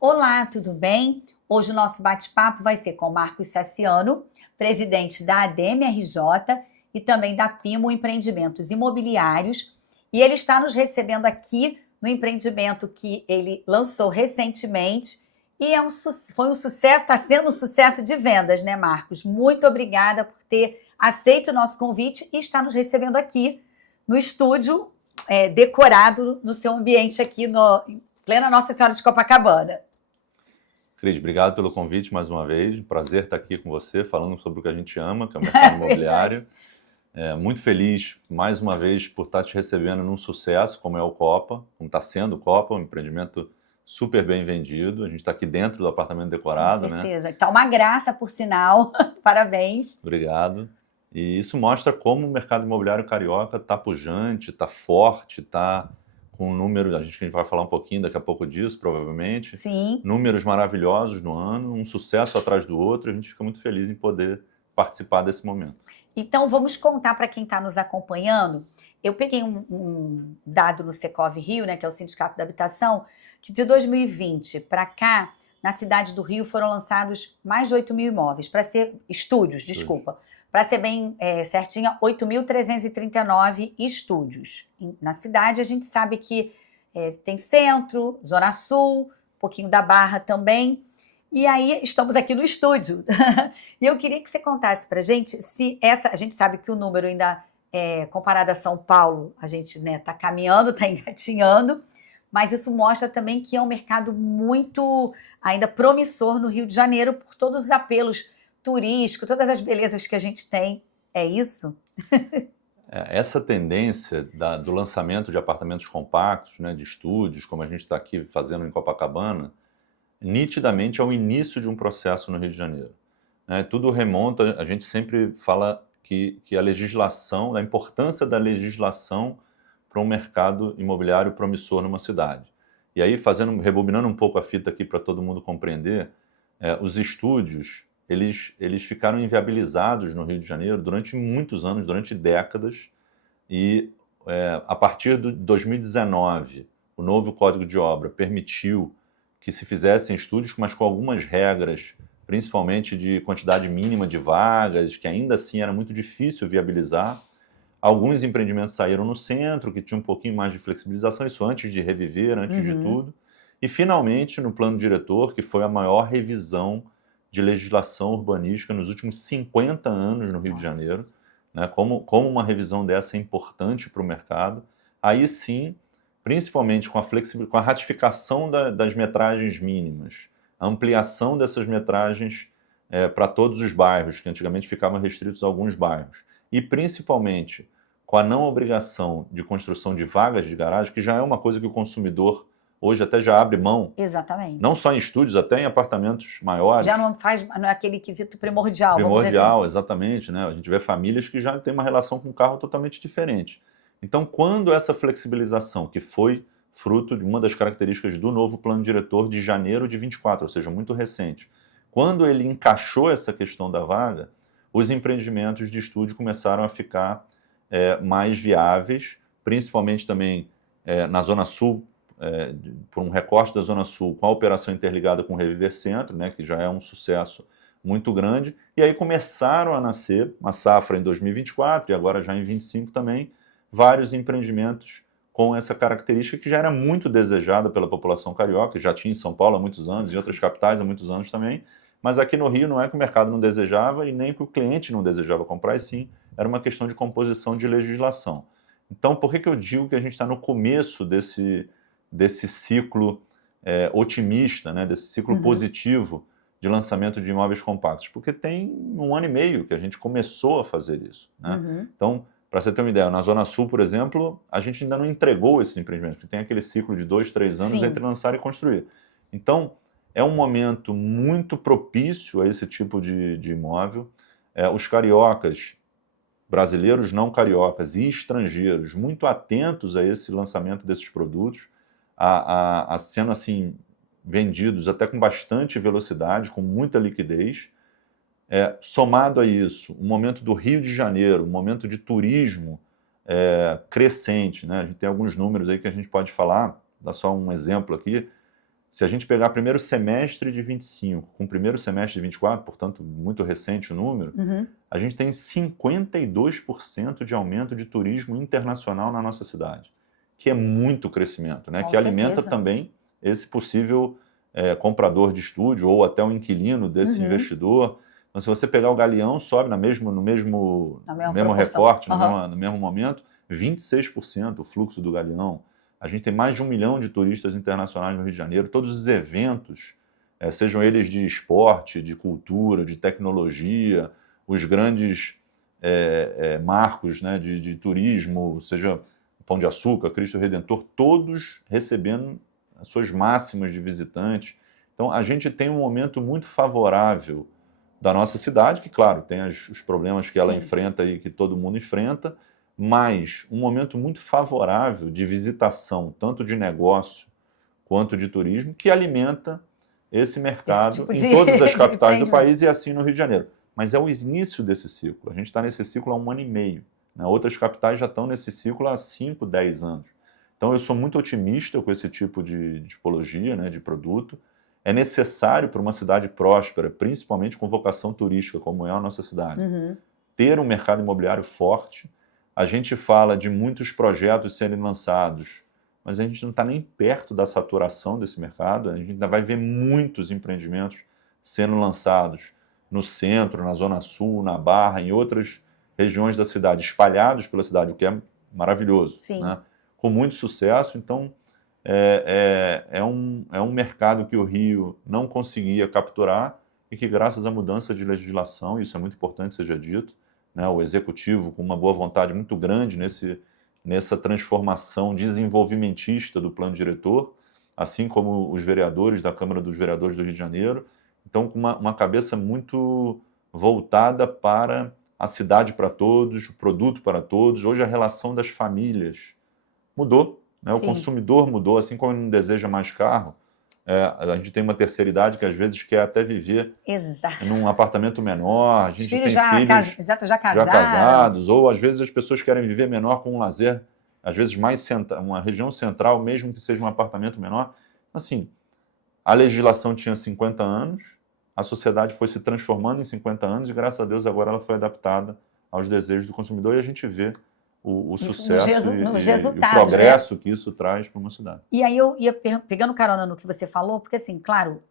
Olá, tudo bem? Hoje o nosso bate-papo vai ser com Marcos Saciano, presidente da ADEME-RJ e também da Pimo Empreendimentos Imobiliários. E ele está nos recebendo aqui no empreendimento que ele lançou recentemente e foi um sucesso, está sendo um sucesso de vendas, né, Marcos? Muito obrigada por ter aceito o nosso convite e estar nos recebendo aqui no estúdio, decorado no seu ambiente aqui em plena Nossa Senhora de Copacabana. Cris, obrigado pelo convite mais uma vez. Prazer estar aqui com você, falando sobre o que a gente ama, que é o mercado imobiliário. Muito feliz, mais uma vez, por estar te recebendo num sucesso, como é o Copa, como está sendo o Copa, um empreendimento super bem vendido. A gente está aqui dentro do apartamento decorado, né? Com certeza. Está uma graça, por sinal. Parabéns. Obrigado. E isso mostra como o mercado imobiliário carioca está pujante, está forte, está com números, a gente vai falar um pouquinho daqui a pouco disso, provavelmente. Sim. Números maravilhosos no ano, um sucesso atrás do outro, a gente fica muito feliz em poder participar desse momento. Então, vamos contar para quem está nos acompanhando. Eu peguei um dado no Secov Rio, né, que é o Sindicato da Habitação, que de 2020 para cá, na cidade do Rio, foram lançados mais de 8 mil imóveis, estúdios, desculpa. Para ser bem certinha, 8.339 estúdios. Na cidade, a gente sabe que tem centro, zona sul, um pouquinho da Barra também. E aí, estamos aqui no estúdio. E eu queria que você contasse para a gente se a gente sabe que o número ainda, comparado a São Paulo, a gente está caminhando, está engatinhando, mas isso mostra também que é um mercado muito ainda promissor no Rio de Janeiro por todos os apelos turístico, todas as belezas que a gente tem, é isso? Essa tendência do lançamento de apartamentos compactos, né, de estúdios, como a gente está aqui fazendo em Copacabana, nitidamente é o início de um processo no Rio de Janeiro. Tudo remonta, a gente sempre fala que a legislação, a importância da legislação para um mercado imobiliário promissor numa cidade. E aí, rebobinando um pouco a fita aqui para todo mundo compreender, os estúdios, eles ficaram inviabilizados no Rio de Janeiro durante muitos anos, durante décadas, e a partir de 2019, o novo Código de Obra permitiu que se fizessem estúdios, mas com algumas regras, principalmente de quantidade mínima de vagas, que ainda assim era muito difícil viabilizar. Alguns empreendimentos saíram no centro, que tinha um pouquinho mais de flexibilização, isso antes de reviver, antes de tudo. E, finalmente, no plano diretor, que foi a maior revisão de legislação urbanística nos últimos 50 anos no Rio de Janeiro, né? Como uma revisão dessa é importante para o mercado. Aí sim, principalmente com a ratificação das metragens mínimas, a ampliação dessas metragens para todos os bairros, que antigamente ficavam restritos a alguns bairros, e principalmente com a não obrigação de construção de vagas de garagem, que já é uma coisa que o consumidor hoje até já abre mão. Exatamente. Não só em estúdios, até em apartamentos maiores. Já não é aquele quesito primordial. Primordial, exatamente, né? A gente vê famílias que já têm uma relação com o carro totalmente diferente. Então, quando essa flexibilização, que foi fruto de uma das características do novo plano diretor de janeiro de 24, ou seja, muito recente, quando ele encaixou essa questão da vaga, os empreendimentos de estúdio começaram a ficar mais viáveis, principalmente também na Zona Sul, por um recorte da Zona Sul, com a operação interligada com o Reviver Centro, né, que já é um sucesso muito grande, e aí começaram a nascer, uma safra em 2024 e agora já em 2025 também, vários empreendimentos com essa característica que já era muito desejada pela população carioca, já tinha em São Paulo há muitos anos, em outras capitais há muitos anos também, mas aqui no Rio não é que o mercado não desejava e nem que o cliente não desejava comprar, e sim, era uma questão de composição de legislação. Então, por que eu digo que a gente está no começo desse ciclo otimista, né, desse ciclo positivo de lançamento de imóveis compactos? Porque tem 1 ano e meio que a gente começou a fazer isso, né? Então, para você ter uma ideia, na Zona Sul, por exemplo, a gente ainda não entregou esses empreendimentos, porque tem aquele ciclo de 2, 3 anos entre lançar e construir. Então, é um momento muito propício a esse tipo de imóvel. Os cariocas, brasileiros não cariocas e estrangeiros, muito atentos a esse lançamento desses produtos, sendo assim vendidos até com bastante velocidade, com muita liquidez. Somado a isso, o momento do Rio de Janeiro, um momento de turismo crescente, né? A gente tem alguns números aí que a gente pode falar, dá só um exemplo aqui. Se a gente pegar primeiro semestre de 25 com o primeiro semestre de 24, portanto, muito recente o número, a gente tem 52% de aumento de turismo internacional na nossa cidade, que é muito crescimento, né? Com Que alimenta certeza. também esse possível comprador de estúdio ou até um inquilino desse investidor. Então, se você pegar o Galeão, sobe no mesmo proporção. recorte, no mesmo momento, 26% o fluxo do Galeão. A gente tem mais de 1 milhão de turistas internacionais no Rio de Janeiro. Todos os eventos, sejam eles de esporte, de cultura, de tecnologia, os grandes marcos, né, de turismo, seja Pão de Açúcar, Cristo Redentor, todos recebendo as suas máximas de visitantes. Então, a gente tem um momento muito favorável da nossa cidade, que, claro, tem os problemas que ela enfrenta e que todo mundo enfrenta, mas um momento muito favorável de visitação, tanto de negócio quanto de turismo, que alimenta esse mercado em todas as capitais do país e assim no Rio de Janeiro. Mas é o início desse ciclo. A gente está nesse ciclo há 1 ano e meio. Né? Outras capitais já estão nesse ciclo há 5, 10 anos. Então eu sou muito otimista com esse tipo de tipologia, né, de produto. É necessário para uma cidade próspera, principalmente com vocação turística, como é a nossa cidade, ter um mercado imobiliário forte. A gente fala de muitos projetos serem lançados, mas a gente não está nem perto da saturação desse mercado. A gente ainda vai ver muitos empreendimentos sendo lançados no centro, na Zona Sul, na Barra, em outras regiões da cidade, espalhados pela cidade, o que é maravilhoso, né? Com muito sucesso. Então, é um mercado que o Rio não conseguia capturar e que, graças à mudança de legislação, isso é muito importante seja dito, né, o Executivo com uma boa vontade muito grande nessa transformação desenvolvimentista do plano diretor, assim como os vereadores da Câmara dos Vereadores do Rio de Janeiro, então com uma cabeça muito voltada para a cidade para todos, o produto para todos. Hoje a relação das famílias mudou, né? O consumidor mudou, assim como ele não deseja mais carro. A gente tem uma terceira idade que às vezes quer até viver num apartamento menor. A gente tem filhos já casados, ou às vezes as pessoas querem viver menor com um lazer, às vezes mais uma região central, mesmo que seja um apartamento menor. Assim, a legislação tinha 50 anos, a sociedade foi se transformando em 50 anos e, graças a Deus, agora ela foi adaptada aos desejos do consumidor e a gente vê o sucesso e o progresso, né, que isso traz para uma cidade. E aí eu ia pegando carona no que você falou, porque assim, claro,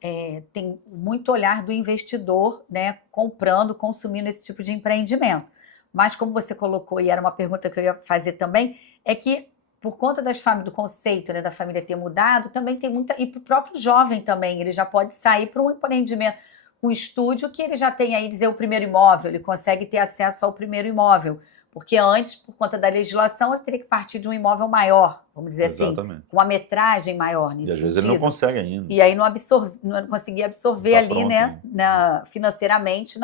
tem muito olhar do investidor, né, comprando, consumindo esse tipo de empreendimento. Mas como você colocou, e era uma pergunta que eu ia fazer também, é que por conta do conceito, né, da família ter mudado, também tem muita... E para o próprio jovem também, ele já pode sair para um empreendimento, um estúdio que ele já tem aí, dizer, o primeiro imóvel, ele consegue ter acesso ao primeiro imóvel. Porque antes, por conta da legislação, ele teria que partir de um imóvel maior, vamos dizer assim, com uma metragem maior nisso. E às vezes ele não consegue ainda. E aí não conseguia absorver ali, pronto, né, financeiramente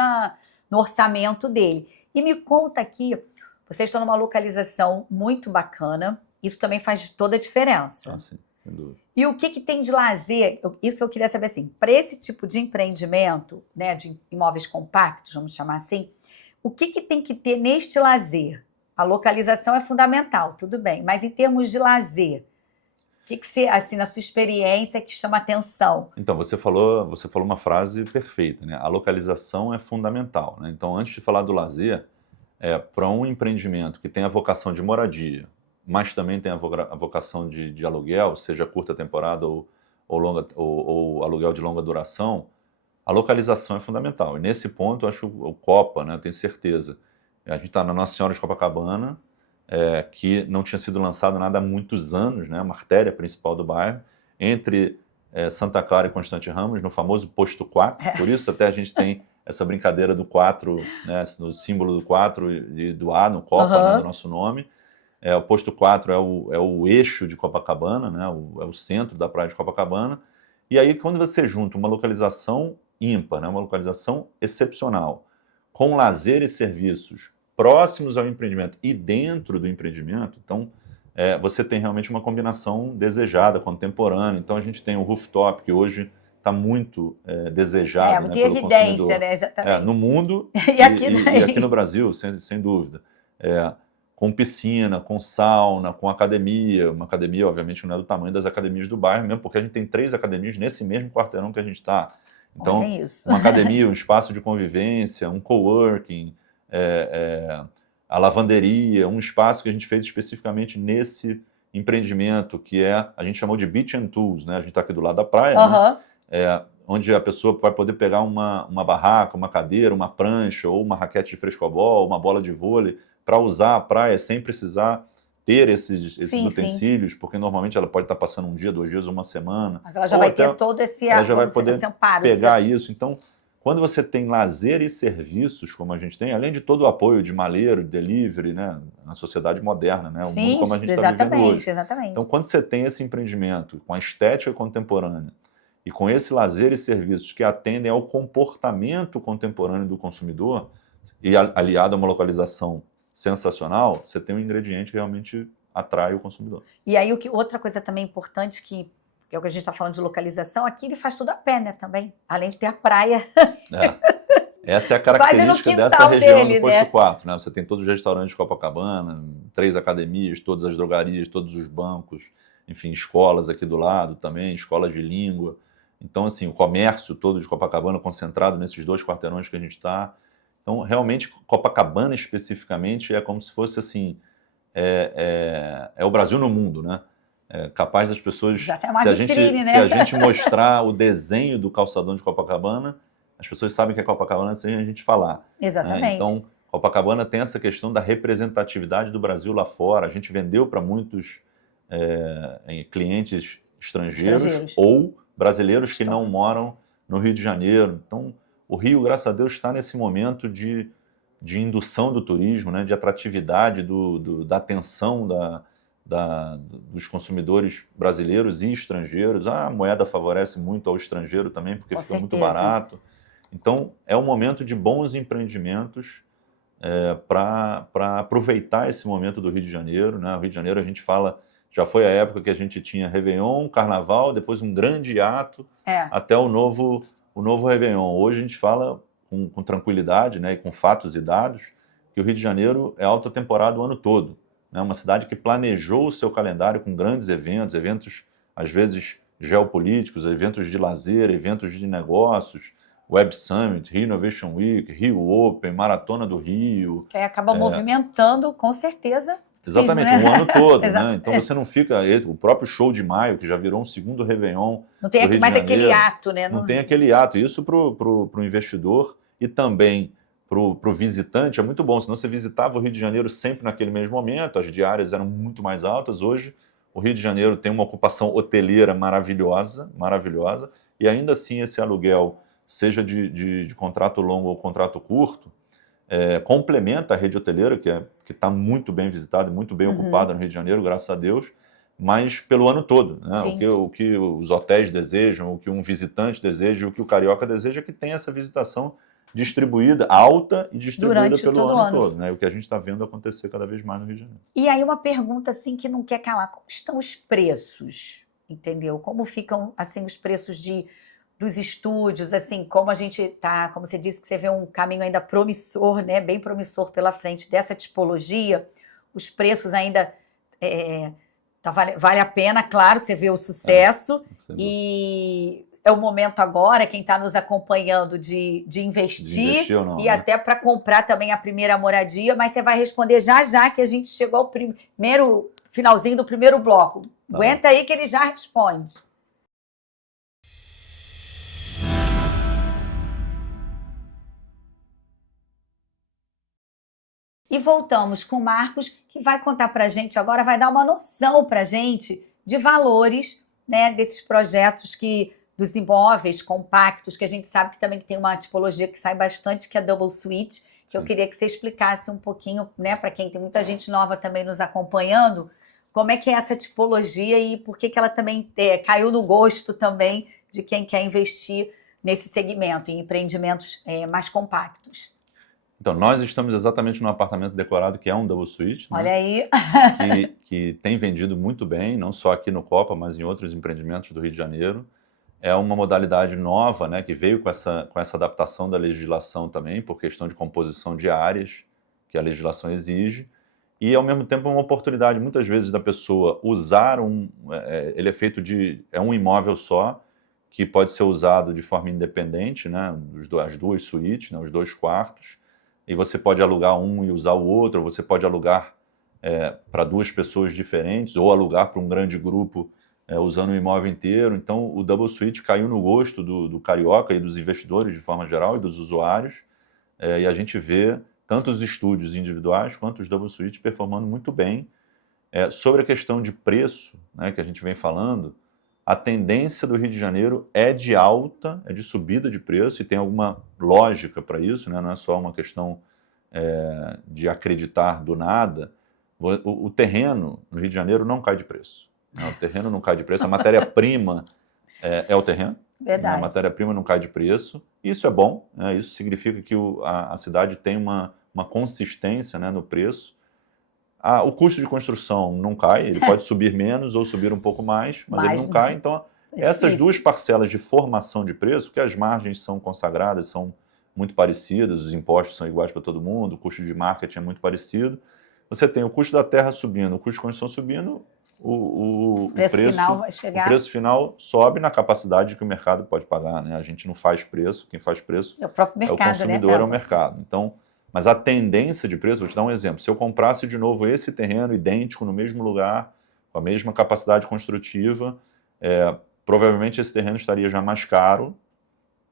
no orçamento dele. E me conta aqui, vocês estão numa localização muito bacana, isso também faz toda a diferença. Ah, sim, sem dúvida. E o que tem de lazer, isso eu queria saber assim, para esse tipo de empreendimento, né, de imóveis compactos, vamos chamar assim, o que tem que ter neste lazer? A localização é fundamental, tudo bem, mas em termos de lazer, o que você, assim, na sua experiência, que chama atenção? Então, você falou uma frase perfeita, né? A localização é fundamental, né? Então, antes de falar do lazer, para um empreendimento que tem a vocação de moradia, mas também tem a vocação de aluguel, seja curta temporada ou aluguel de longa duração, a localização é fundamental. E nesse ponto, eu acho o Copa, né, eu tenho certeza. A gente está na Nossa Senhora de Copacabana, que não tinha sido lançado nada há muitos anos, né, uma artéria principal do bairro, entre Santa Clara e Constante Ramos, no famoso posto 4. Por isso até a gente tem essa brincadeira do 4, né, no símbolo do 4 e do A no Copa, né, do nosso nome. O posto 4 é o eixo de Copacabana, né, é o centro da praia de Copacabana. E aí, quando você junta uma localização ímpar, né, uma localização excepcional, com lazer e serviços próximos ao empreendimento e dentro do empreendimento, então você tem realmente uma combinação desejada, contemporânea. Então a gente tem o rooftop, que hoje está muito desejado, né, pelo consumidor, né, exatamente. No mundo e aqui e aqui no Brasil, sem dúvida. com piscina, com sauna, com academia. Uma academia, obviamente, não é do tamanho das academias do bairro, mesmo porque a gente tem 3 academias nesse mesmo quarteirão que a gente está. Então, Olha isso. uma academia, um espaço de convivência, um coworking, a lavanderia, um espaço que a gente fez especificamente nesse empreendimento, que a gente chamou de Beach and Tools, né? A gente está aqui do lado da praia, né? Onde a pessoa vai poder pegar uma barraca, uma cadeira, uma prancha, ou uma raquete de frescobol, uma bola de vôlei, para usar a praia sem precisar ter esses utensílios, porque normalmente ela pode estar passando um dia, 2 dias, uma semana. Ela já vai ter todo esse ela já vai poder amparo, pegar isso. Então, quando você tem lazer e serviços, como a gente tem, além de todo o apoio de maleiro, de delivery, né, na sociedade moderna, né, o mundo como a gente está vivendo hoje. Exatamente. Então, quando você tem esse empreendimento com a estética contemporânea e com esse lazer e serviços que atendem ao comportamento contemporâneo do consumidor, e aliado a uma localização sensacional, você tem um ingrediente que realmente atrai o consumidor. E aí, outra coisa também importante, que é o que a gente está falando de localização, aqui ele faz tudo a pé, né, também, além de ter a praia. Essa é a característica dessa região dele, do Posto 4, né? Você tem todos os restaurantes de Copacabana, 3 academias, todas as drogarias, todos os bancos, enfim, escolas aqui do lado também, escolas de língua. Então, assim, o comércio todo de Copacabana concentrado nesses 2 quarteirões que a gente está. Então, realmente, Copacabana especificamente é como se fosse assim, o Brasil no mundo, né? É capaz das pessoas, já tem uma vitrine, se a gente mostrar o desenho do calçadão de Copacabana, as pessoas sabem que é Copacabana sem a gente falar. Exatamente. Né? Então, Copacabana tem essa questão da representatividade do Brasil lá fora. A gente vendeu para muitos clientes estrangeiros ou brasileiros que não moram no Rio de Janeiro. Então, o Rio, graças a Deus, está nesse momento de indução do turismo, né, de atratividade, da atenção dos consumidores brasileiros e estrangeiros. A moeda favorece muito ao estrangeiro também, porque fica muito barato. Então, é um momento de bons empreendimentos para aproveitar esse momento do Rio de Janeiro. Né? O Rio de Janeiro, a gente fala, já foi a época que a gente tinha Réveillon, Carnaval, depois um grande hiato, até o novo Réveillon. Hoje a gente fala com tranquilidade, né, e com fatos e dados, que o Rio de Janeiro é alta temporada o ano todo. É uma cidade que planejou o seu calendário com grandes eventos às vezes geopolíticos, eventos de lazer, eventos de negócios, Web Summit, Rio Innovation Week, Rio Open, Maratona do Rio. Que aí acaba movimentando, com certeza. Exatamente, mesmo, né? um ano todo, né? Então você não fica... O próprio show de maio, que já virou um segundo Réveillon. Não tem mais aquele ato, né? Não tem aquele ato. Isso para o investidor e também para o visitante é muito bom. Senão você visitava o Rio de Janeiro sempre naquele mesmo momento, as diárias eram muito mais altas. Hoje, o Rio de Janeiro tem uma ocupação hoteleira maravilhosa, e ainda assim esse aluguel, seja de contrato longo ou contrato curto, complementa a rede hoteleira, que está muito bem visitada e muito bem ocupada no Rio de Janeiro, graças a Deus, mas pelo ano todo. Né? O que os hotéis desejam, o que um visitante deseja, o que o carioca deseja é que tenha essa visitação distribuída, alta e distribuída pelo ano todo. Né? O que a gente está vendo acontecer cada vez mais no Rio de Janeiro. E aí uma pergunta assim que não quer calar, como estão os preços? Entendeu? Como ficam assim os preços dos estúdios, assim, como a gente tá, como você disse que você vê um caminho ainda promissor, né, bem promissor pela frente dessa tipologia, os preços ainda vale a pena, claro que você vê o sucesso e é o momento agora, quem está nos acompanhando, de investir ou não, e né? até para comprar também a primeira moradia, mas você vai responder já que a gente chegou ao primeiro finalzinho do primeiro bloco. Aguenta aí que ele já responde. E voltamos com o Marcos, que vai contar para a gente agora, vai dar uma noção para a gente de valores, né, desses projetos dos imóveis compactos, que a gente sabe que também tem uma tipologia que sai bastante, que é Double Suite, que eu queria que você explicasse um pouquinho, né, para quem tem muita gente nova também nos acompanhando, como é que é essa tipologia e por que ela também caiu no gosto também de quem quer investir nesse segmento, em empreendimentos mais compactos. Então, nós estamos exatamente num apartamento decorado que é um double suite. Olha, né? Aí. que tem vendido muito bem, não só aqui no Copa, mas em outros empreendimentos do Rio de Janeiro. É uma modalidade nova, né, que veio com essa adaptação da legislação também, por questão de composição de áreas, que a legislação exige. e, ao mesmo tempo, é uma oportunidade, muitas vezes, da pessoa usar ele é feito é um imóvel só, que pode ser usado de forma independente, né, as duas suítes, né, os 2 quartos, e você pode alugar um e usar o outro, ou você pode alugar para 2 pessoas diferentes, ou alugar para um grande grupo usando o imóvel inteiro. Então, o Double Suite caiu no gosto do carioca e dos investidores, de forma geral, e dos usuários, e a gente vê tanto os estúdios individuais quanto os Double Suites performando muito bem. Sobre a questão de preço, né, que a gente vem falando, a tendência do Rio de Janeiro é de alta, é de subida de preço, e tem alguma lógica para isso, né? Não é só uma questão de acreditar do nada. O terreno no Rio de Janeiro não cai de preço, né? O terreno não cai de preço, a matéria-prima é o terreno. Verdade. A matéria-prima não cai de preço. Isso é bom, né? Isso significa que a cidade tem uma consistência, né, no preço. O custo de construção não cai, ele pode subir menos ou subir um pouco mais, mas ele não cai. Então, essas 2 parcelas de formação de preço, que as margens são consagradas, são muito parecidas, os impostos são iguais para todo mundo, o custo de marketing é muito parecido. Você tem o custo da terra subindo, o custo de construção subindo, o final vai chegar. O preço final sobe na capacidade que o mercado pode pagar, né? A gente não faz preço, quem faz preço é o próprio mercado, o consumidor, né? É o mercado. Então, mas a tendência de preço, vou te dar um exemplo, se eu comprasse de novo esse terreno idêntico, no mesmo lugar, com a mesma capacidade construtiva, provavelmente esse terreno estaria já mais caro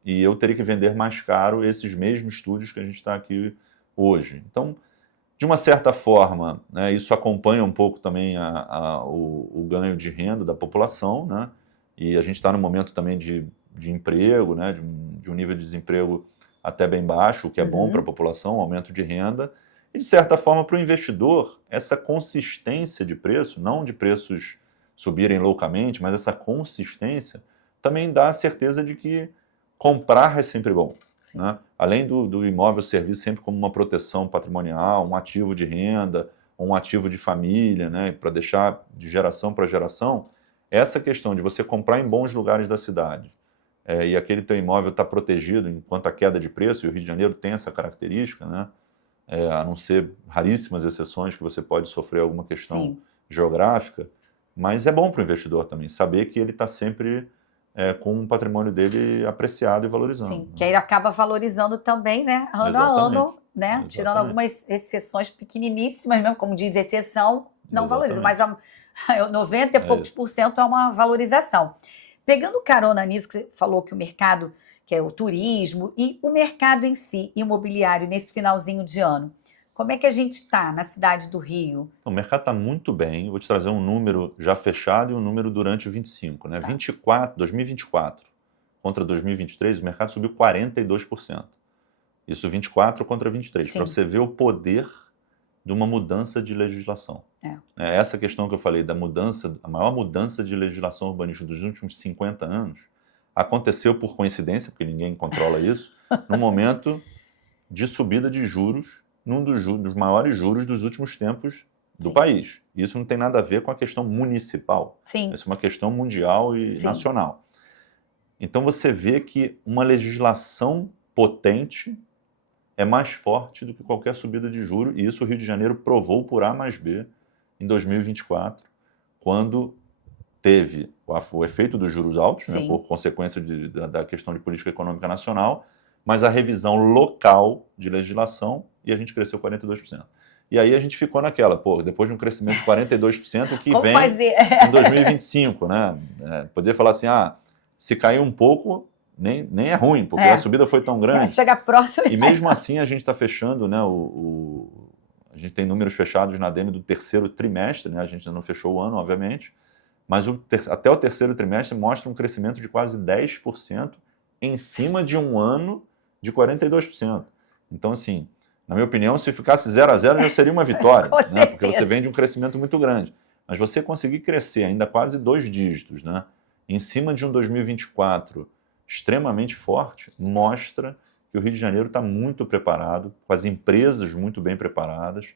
e eu teria que vender mais caro esses mesmos estúdios que a gente está aqui hoje. Então, de uma certa forma, né, isso acompanha um pouco também o ganho de renda da população, né, e a gente está num momento também de emprego, né, de um nível de desemprego até bem baixo, o que é bom para a população, aumento de renda, e de certa forma para o investidor, essa consistência de preço, não de preços subirem loucamente, mas essa consistência também dá a certeza de que comprar é sempre bom. Né? Além do imóvel servir sempre como uma proteção patrimonial, um ativo de renda, um ativo de família, né, para deixar de geração para geração, essa questão de você comprar em bons lugares da cidade, e aquele teu imóvel está protegido enquanto a queda de preço, e o Rio de Janeiro tem essa característica, né? A não ser raríssimas exceções que você pode sofrer alguma questão geográfica, mas é bom para o investidor também saber que ele está sempre com o patrimônio dele apreciado e valorizando. Sim, que aí acaba valorizando também, né? Ano a ano, né? Tirando algumas exceções pequeniníssimas mesmo, como diz exceção, não valoriza, mas 90 e poucos por cento é uma valorização. Pegando carona nisso, que você falou que o mercado, que é o turismo, e o mercado em si, imobiliário, nesse finalzinho de ano, como é que a gente está na cidade do Rio? O mercado está muito bem. Vou te trazer um número já fechado e um número durante o 25. Né? 2024 contra 2023, o mercado subiu 42%. Isso 24 contra 23. Para você ver o poder de uma mudança de legislação. Essa questão que eu falei da mudança, a maior mudança de legislação urbanística dos últimos 50 anos, aconteceu por coincidência, porque ninguém controla isso, no momento de subida de juros, num dos maiores juros dos últimos tempos do país. Isso não tem nada a ver com a questão municipal. Isso é uma questão mundial e nacional. Então você vê que uma legislação potente é mais forte do que qualquer subida de juros, e isso o Rio de Janeiro provou por A mais B em 2024, quando teve o efeito dos juros altos, né, por consequência da questão de política econômica nacional, mas a revisão local de legislação, e a gente cresceu 42%. E aí a gente ficou naquela, depois de um crescimento de 42%, o que vem em 2025, né? Poder falar assim, se cair um pouco, nem é ruim, porque a subida foi tão grande. Chega próximo. E mesmo assim a gente está fechando, né, a gente tem números fechados na ADM do terceiro trimestre, né, a gente ainda não fechou o ano, obviamente, mas até o terceiro trimestre mostra um crescimento de quase 10% em cima de um ano de 42%. Então, assim, na minha opinião, se ficasse 0-0 já seria uma vitória, né, porque você vem de um crescimento muito grande. Mas você conseguir crescer ainda quase 2 dígitos, né, em cima de um 2024 extremamente forte, mostra que o Rio de Janeiro está muito preparado, com as empresas muito bem preparadas,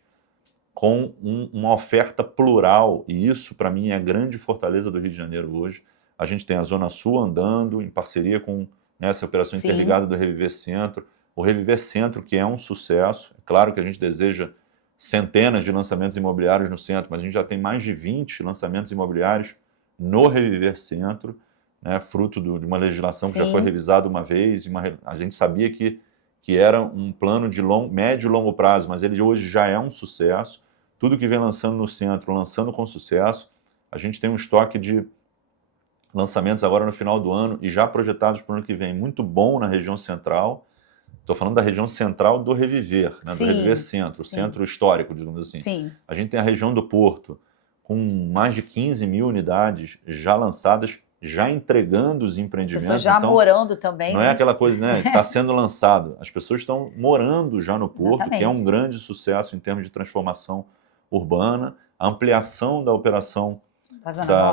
com uma oferta plural, e isso, para mim, é a grande fortaleza do Rio de Janeiro hoje. A gente tem a Zona Sul andando, em parceria com essa operação interligada do Reviver Centro. O Reviver Centro, que é um sucesso, é claro que a gente deseja centenas de lançamentos imobiliários no centro, mas a gente já tem mais de 20 lançamentos imobiliários no Reviver Centro, né, fruto de uma legislação que já foi revisada uma vez, a gente sabia que era um plano de médio e longo prazo, mas ele hoje já é um sucesso. Tudo que vem lançando no centro, lançando com sucesso. A gente tem um estoque de lançamentos agora no final do ano e já projetados para o ano que vem, muito bom na região central. Estou falando da região central do Reviver, né, do Reviver Centro, o centro histórico, digamos assim. Sim. A gente tem a região do Porto, com mais de 15 mil unidades já lançadas, já entregando os empreendimentos. Pessoas já então, morando também. Não é aquela coisa, né, que está sendo lançado. As pessoas estão morando já no Porto, Exatamente. que é um grande sucesso em termos de transformação urbana. A ampliação da operação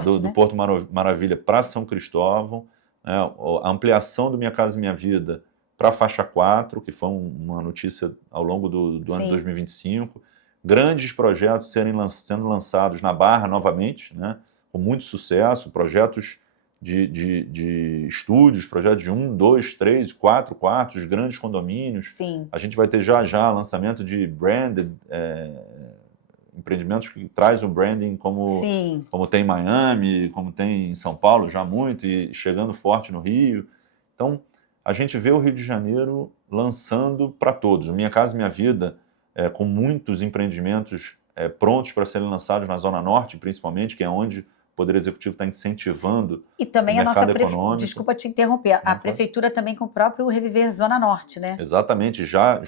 do Porto Maravilha para São Cristóvão, né, a ampliação do Minha Casa Minha Vida para a faixa 4, que foi uma notícia ao longo do ano de 2025. Grandes projetos sendo lançados na Barra novamente, né, com muito sucesso, projetos de estúdios, projetos de 1, 2, 3, 4 quartos, grandes condomínios. Sim. A gente vai ter já lançamento de branded, empreendimentos que traz o branding como tem em Miami, como tem em São Paulo já muito, e chegando forte no Rio. Então, a gente vê o Rio de Janeiro lançando para todos. O Minha Casa Minha Vida, com muitos empreendimentos prontos para serem lançados na Zona Norte, principalmente, que é onde o Poder Executivo está incentivando e também o mercado econômico. Desculpa te interromper, a Prefeitura também com o próprio Reviver Zona Norte, né? Exatamente, já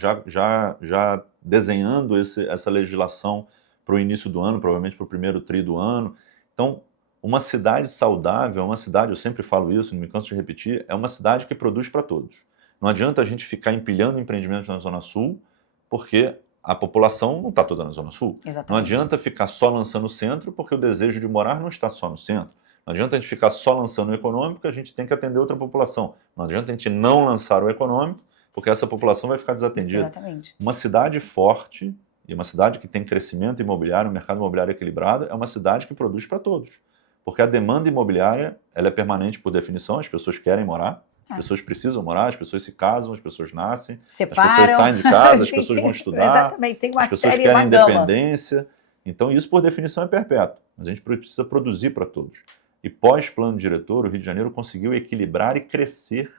desenhando essa legislação para o início do ano, provavelmente para o primeiro tri do ano. Então, uma cidade saudável é uma cidade, eu sempre falo isso, não me canso de repetir, é uma cidade que produz para todos. Não adianta a gente ficar empilhando empreendimentos na Zona Sul, porque a população não está toda na Zona Sul. Exatamente. Não adianta ficar só lançando o centro, porque o desejo de morar não está só no centro. Não adianta a gente ficar só lançando o econômico, porque a gente tem que atender outra população. Não adianta a gente não lançar o econômico, porque essa população vai ficar desatendida. Exatamente. Uma cidade forte e uma cidade que tem crescimento imobiliário, um mercado imobiliário equilibrado, é uma cidade que produz para todos. Porque a demanda imobiliária ela é permanente por definição, as pessoas querem morar, as pessoas precisam morar, as pessoas se casam, as pessoas nascem, separam, as pessoas saem de casa, as pessoas vão estudar, exatamente. Tem uma as pessoas série, querem independência. Então isso por definição é perpétuo, mas a gente precisa produzir para todos. E pós-plano diretor, o Rio de Janeiro conseguiu equilibrar e crescer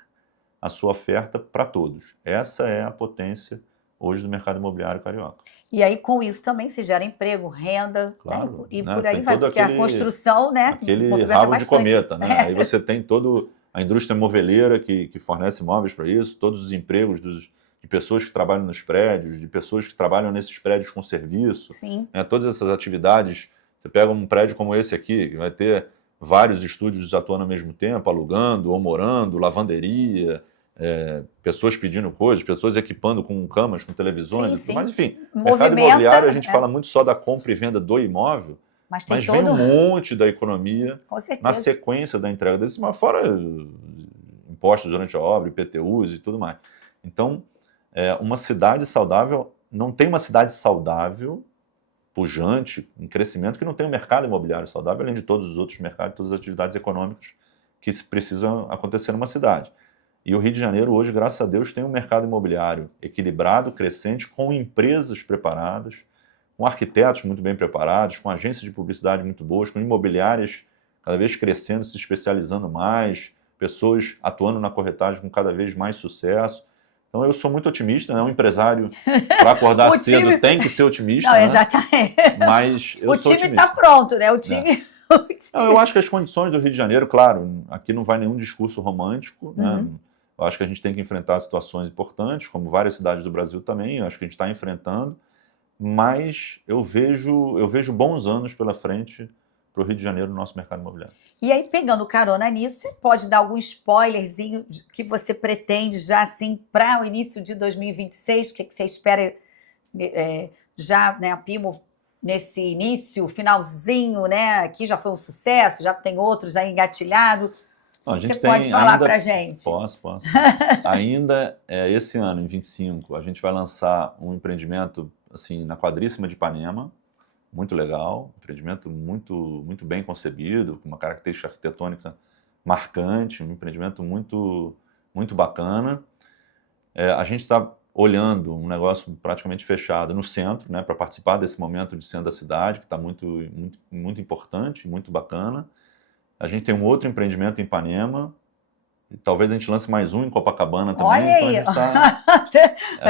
a sua oferta para todos. Essa é a potência hoje do mercado imobiliário carioca. E aí, com isso, também se gera emprego, renda, claro, né? E né? por aí tem vai, porque a construção, né? Aquele rabo de cometa, né? Aí você tem toda a indústria moveleira que fornece imóveis para isso, todos os empregos de pessoas que trabalham nos prédios, de pessoas que trabalham nesses prédios com serviço. Sim. Né? Todas essas atividades. Você pega um prédio como esse aqui, que vai ter vários estúdios atuando ao mesmo tempo, alugando ou morando, lavanderia, pessoas pedindo coisas, pessoas equipando com camas, com televisões, sim. Mas enfim, mercado imobiliário a gente fala muito só da compra e venda do imóvel, mas vem um monte da economia na sequência da entrega desses, mas fora impostos durante a obra, IPTUs e tudo mais. Então, uma cidade saudável, não tem uma cidade saudável, pujante, em crescimento, que não tem um mercado imobiliário saudável, além de todos os outros mercados, todas as atividades econômicas que precisam acontecer numa cidade. E o Rio de Janeiro hoje, graças a Deus, tem um mercado imobiliário equilibrado, crescente, com empresas preparadas, com arquitetos muito bem preparados, com agências de publicidade muito boas, com imobiliárias cada vez crescendo, se especializando mais, pessoas atuando na corretagem com cada vez mais sucesso. Então eu sou muito otimista, né? Um empresário, para acordar cedo, tem que ser otimista. Não, né? Exatamente. Mas eu sou otimista. O time está pronto, né? O time... Não, eu acho que as condições do Rio de Janeiro, claro, aqui não vai nenhum discurso romântico, né? Eu acho que a gente tem que enfrentar situações importantes, como várias cidades do Brasil também, eu acho que a gente está enfrentando, mas eu vejo bons anos pela frente para o Rio de Janeiro no nosso mercado imobiliário. E aí, pegando carona nisso, você pode dar algum spoilerzinho que você pretende já assim para o início de 2026? O que você espera já, né, a Pimo, nesse início, finalzinho, né? Aqui já foi um sucesso, já tem outros aí engatilhados. Você pode falar para a gente? Posso. Ainda esse ano, em 25, a gente vai lançar um empreendimento assim, na Quadríssima de Ipanema, muito legal, um empreendimento muito bem concebido, com uma característica arquitetônica marcante, um empreendimento muito bacana. A gente está olhando um negócio praticamente fechado no centro, né, para participar desse momento de centro da cidade, que está muito, muito, muito importante, muito bacana. A gente tem um outro empreendimento em Ipanema, e talvez a gente lance mais um em Copacabana também. Olha então aí. a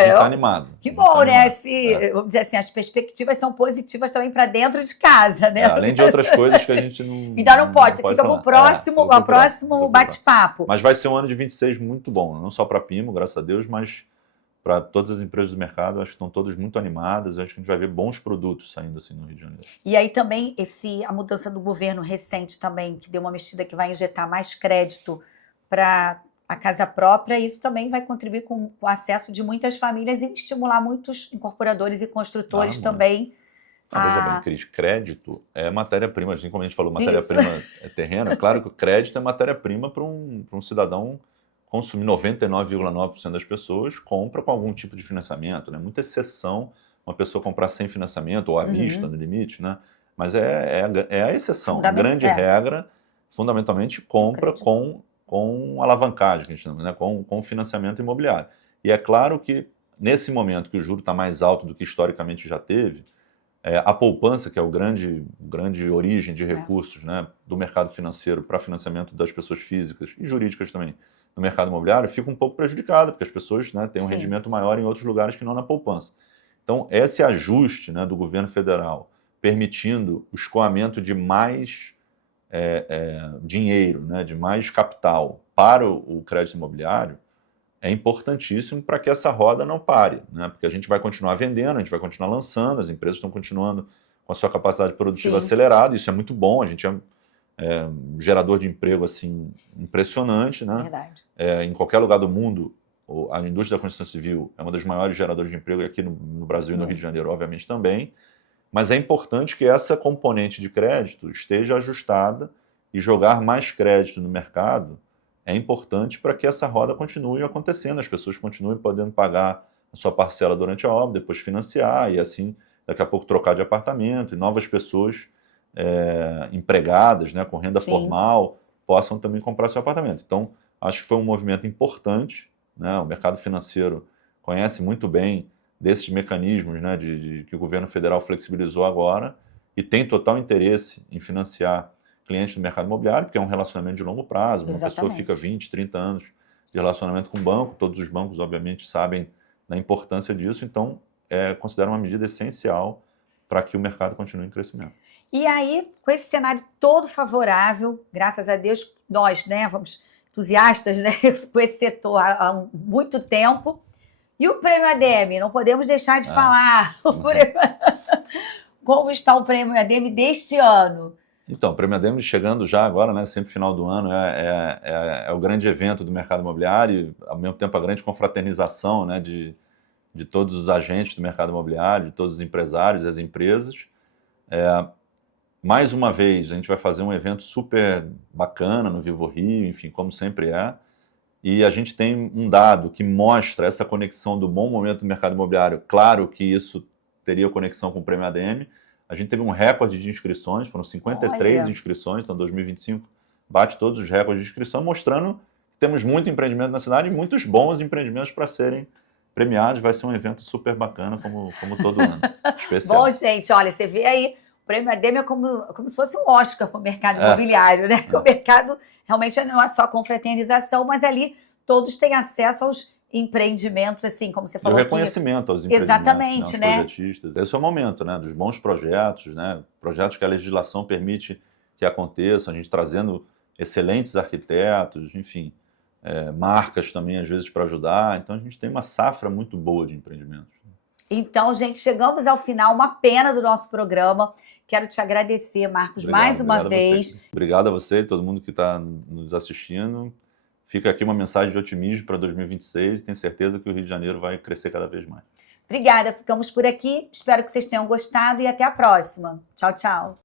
gente tá animado. Que A gente bom, tá né? animado. Vamos dizer assim, as perspectivas são positivas também para dentro de casa, né? Além de outras coisas que a gente não Ainda não pode, fica falar. para o próximo bate-papo. Mas vai ser um ano de 26 muito bom, não só para a Pimo, graças a Deus, mas para todas as empresas do mercado. Acho que estão todas muito animadas. Acho que a gente vai ver bons produtos saindo assim no Rio de Janeiro. E aí também a mudança do governo recente também, que deu uma mexida que vai injetar mais crédito para a casa própria, isso também vai contribuir com o acesso de muitas famílias e estimular muitos incorporadores e construtores também. Veja bem, Cris, crédito é matéria-prima, assim como a gente falou, matéria-prima é terreno. É claro que o crédito é matéria-prima para um cidadão consumir. 99,9% das pessoas compra com algum tipo de financiamento, né? Muita exceção uma pessoa comprar sem financiamento ou à vista, no limite, né? Mas é a exceção. A grande regra, fundamentalmente, compra com alavancagem, que a gente chama, né? com financiamento imobiliário. E é claro que, nesse momento que o juro está mais alto do que historicamente já teve, a poupança, que é o grande origem de recursos, né, do mercado financeiro para financiamento das pessoas físicas e jurídicas também no mercado imobiliário, fica um pouco prejudicada, porque as pessoas, né, têm um rendimento maior em outros lugares que não na poupança. Então, esse ajuste, né, do governo federal, permitindo o escoamento de mais dinheiro, né, de mais capital para o crédito imobiliário, é importantíssimo para que essa roda não pare, né? Porque a gente vai continuar vendendo, a gente vai continuar lançando, as empresas estão continuando com a sua capacidade produtiva acelerada, isso é muito bom, a gente é um gerador de emprego assim, impressionante, né? Verdade. Em qualquer lugar do mundo, a indústria da construção civil é uma das maiores geradoras de emprego, e aqui no Brasil e no Rio de Janeiro, obviamente, também. Mas é importante que essa componente de crédito esteja ajustada, e jogar mais crédito no mercado é importante para que essa roda continue acontecendo, as pessoas continuem podendo pagar a sua parcela durante a obra, depois financiar e assim, daqui a pouco trocar de apartamento, e novas pessoas empregadas, né, com renda formal, possam também comprar seu apartamento. Então, acho que foi um movimento importante, né? O mercado financeiro conhece muito bem desses mecanismos, né, que o governo federal flexibilizou agora, e tem total interesse em financiar clientes do mercado imobiliário, porque é um relacionamento de longo prazo. Uma pessoa fica 20, 30 anos de relacionamento com o banco, todos os bancos, obviamente, sabem da importância disso, então considero uma medida essencial para que o mercado continue em crescimento. E aí, com esse cenário todo favorável, graças a Deus, nós, né, vamos entusiastas, né, com esse setor há muito tempo. E o Prêmio ADM, não podemos deixar de falar. Como está o Prêmio ADM deste ano? Então, o Prêmio ADM chegando já agora, né, sempre final do ano, é o grande evento do mercado imobiliário, ao mesmo tempo a grande confraternização, né, de todos os agentes do mercado imobiliário, de todos os empresários e as empresas. Mais uma vez, a gente vai fazer um evento super bacana no Vivo Rio, enfim, como sempre é. E a gente tem um dado que mostra essa conexão do bom momento do mercado imobiliário. Claro que isso teria conexão com o Prêmio ADM. A gente teve um recorde de inscrições, foram 53 inscrições, então 2025 bate todos os recordes de inscrição, mostrando que temos muito empreendimento na cidade e muitos bons empreendimentos para serem premiados. Vai ser um evento super bacana, como todo ano. Especial. Bom, gente, olha, você vê aí, o Prêmio ADM é como se fosse um Oscar para o mercado imobiliário, né? O mercado realmente não é só confraternização, mas ali todos têm acesso aos empreendimentos, assim, como você falou. E o reconhecimento aos empreendimentos, exatamente, né? Aos projetistas. Esse é o momento, né? Dos bons projetos, né? Projetos que a legislação permite que aconteçam, a gente trazendo excelentes arquitetos, enfim, marcas também, às vezes, para ajudar. Então, a gente tem uma safra muito boa de empreendimentos. Então, gente, chegamos ao final, uma pena do nosso programa. Quero te agradecer, Marcos, mais uma vez. Obrigado a você e todo mundo que está nos assistindo. Fica aqui uma mensagem de otimismo para 2026 e tenho certeza que o Rio de Janeiro vai crescer cada vez mais. Obrigada, ficamos por aqui. Espero que vocês tenham gostado e até a próxima. Tchau, tchau.